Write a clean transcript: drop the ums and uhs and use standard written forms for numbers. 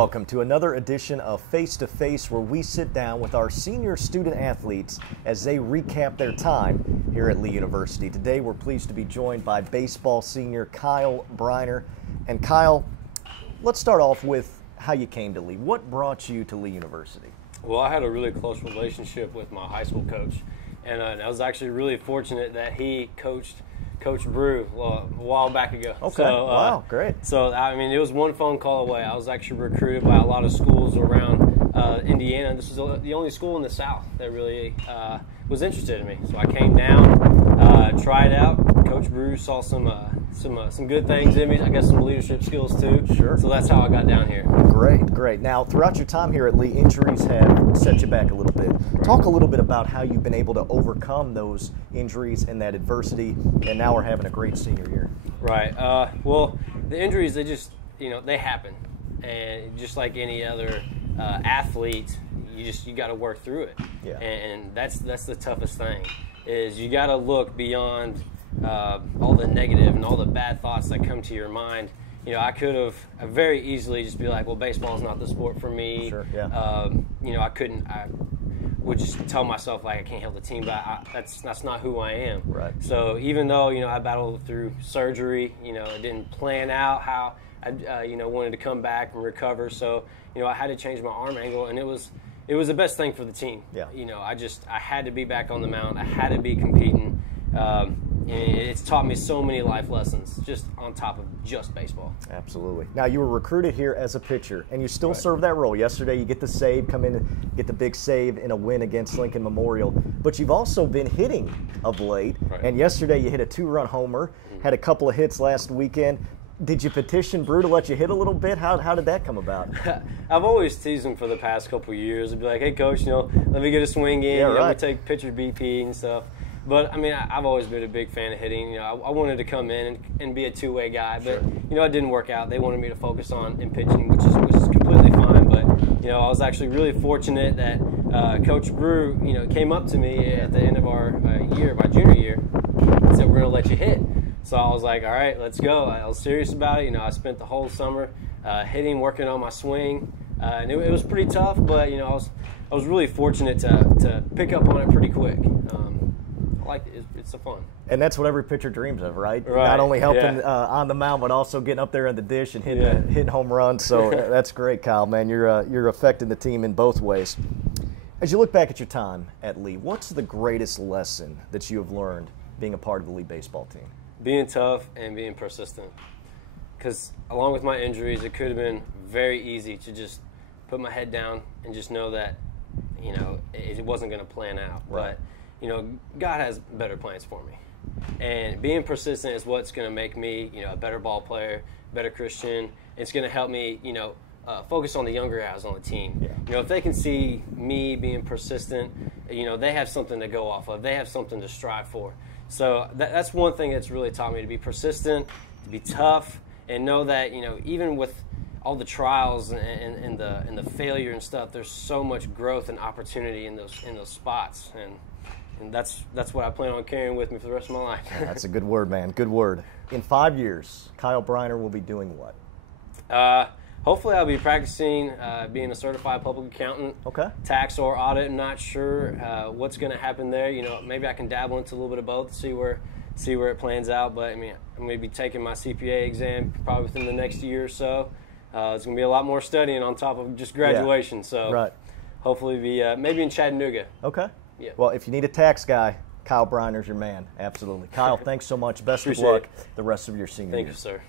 welcome to another edition of Face to Face, where we sit down with our senior student athletes as they recap their time here at Lee University. Today we're pleased to be joined by baseball senior Kyle Briner. And Kyle, let's start off with how you came to Lee. What brought you to Lee University? Well, I had a really close relationship with my high school coach, and I was actually really fortunate that he coached Coach Brew a while back ago. Okay, so, wow, great. So, I mean, it was one phone call away. I was actually recruited by a lot of schools around Indiana. This was the only school in the South that really was interested in me. So I came down, tried out. Coach Brew saw some good things in me. I guess some leadership skills too. Sure. So that's how I got down here. Great, great. Now, throughout your time here at Lee, injuries have set you back a little bit. Talk a little bit about how you've been able to overcome those injuries and that adversity, and now we're having a great senior year. Right. Well, the injuries, they just, they happen. And just like any other athlete, you got to work through it. Yeah. And that's the toughest thing, is you got to look beyond all the negative and all the bad thoughts that come to your mind. I could have very easily just be like, well, baseball is not the sport for me. Sure, yeah. I would just tell myself, like, I can't help the team, but that's not who I am. Right. So even though, I battled through surgery, it didn't plan out how I, wanted to come back and recover. So, I had to change my arm angle, and it was the best thing for the team. Yeah. I had to be back on the mound. I had to be competing. And it's taught me so many life lessons just on top of just baseball. Absolutely. Now, you were recruited here as a pitcher, and you still serve that role. Yesterday, you get the save, come in and get the big save in a win against Lincoln Memorial. But you've also been hitting of late, and yesterday you hit a 2-run homer, had a couple of hits last weekend. Did you petition Brew to let you hit a little bit? How did that come about? I've always teased him for the past couple of years. I'd be like, hey, Coach, let me get a swing in. Yeah, right. We take pitcher BP and stuff. But, I mean, I've always been a big fan of hitting. I wanted to come in and be a two-way guy. But, it didn't work out. They wanted me to focus on pitching, which is completely fine. But, I was actually really fortunate that Coach Brew, came up to me at the end of our year, my junior year, and said, we're going to let you hit. So I was like, all right, let's go. I was serious about it. I spent the whole summer hitting, working on my swing. And it was pretty tough, but, I was really fortunate to pick up on it pretty quick. I like it. It's so fun. And that's what every pitcher dreams of, right? Not only helping on the mound, but also getting up there in the dish and hitting home runs. So that's great, Kyle, man. You're affecting the team in both ways. As you look back at your time at Lee, what's the greatest lesson that you have learned being a part of the Lee baseball team? Being tough and being persistent. Because along with my injuries, it could have been very easy to just put my head down and just know that, it wasn't going to plan out. Right. But, God has better plans for me. And being persistent is what's going to make me, a better ball player, better Christian. It's going to help me, focus on the younger guys on the team. Yeah. If they can see me being persistent, they have something to go off of. They have something to strive for. So that's one thing that's really taught me, to be persistent, to be tough, and know that, even with all the trials and the failure and stuff, there's so much growth and opportunity in those spots. And that's what I plan on carrying with me for the rest of my life. That's a good word, man. Good word. In 5 years, Kyle Briner will be doing what? Hopefully I'll be practicing being a certified public accountant. Okay. Tax or audit. I'm not sure what's going to happen there. Maybe I can dabble into a little bit of both, see where it plans out. But, I mean, I'm going to be taking my CPA exam probably within the next year or so. It's going to be a lot more studying on top of just graduation. Yeah. So hopefully be maybe in Chattanooga. Okay. Yeah. Well, if you need a tax guy, Kyle Briner's your man. Absolutely. Kyle, thanks so much. Best of Appreciate luck it. the rest of your senior year. Thank you, sir.